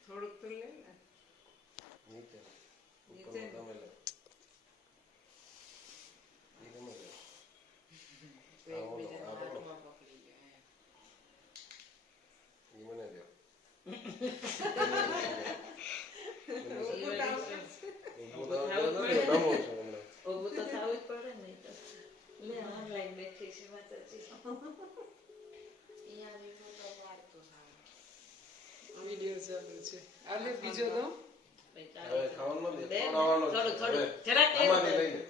થોડુંક તો લે ને નીચે નીચે તમે લો એ તમે લો એકબીજાના હાથમાં પકડી ગયા એ મને દો ઊભું તો થવું જ પડે ને તો લે ઓનલાઈન બેઠી છે માતાજી અહીંયા વિડીયો તો વાળતો થાય વિડિયો ચાલુ છે આલે બીજો દો હવે ખાવાનું નથી થોડું ખવડાવવાનું થોડું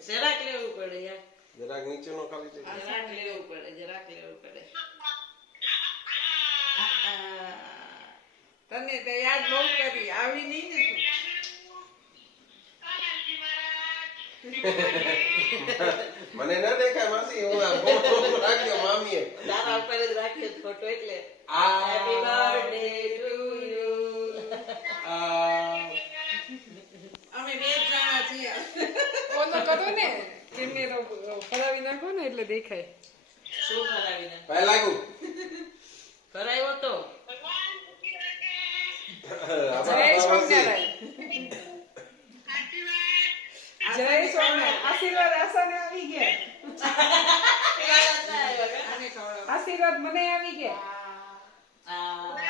જરાક લેવું પડે યાર જરાક નીચેનો ખાલી છે જરાક લેવું પડે તને તો યાદ બહુ કરી આવી નહીં ને તું મને ના દેખાય માસી હું આ ફોટો રાખ્યો મામીએ તારા ઉપર જ રાખ્યો ફોટો એટલે આ હેપી બર્થડે ટુ યુ અમે બે જ જણા છીએ ઓલો કરો ને કેમેરો ફરાવી નાખો ને એટલે દેખાય શું કરાવીને ભાઈ લાગુ કરાવ્યો તો જય સ્વામિનારાયણ જય સ્વામિનારાયણ આશીર્વાદ આસાને આવી ગયા આને ખવડાવ આશીર્વાદ મને આવી ગયા આ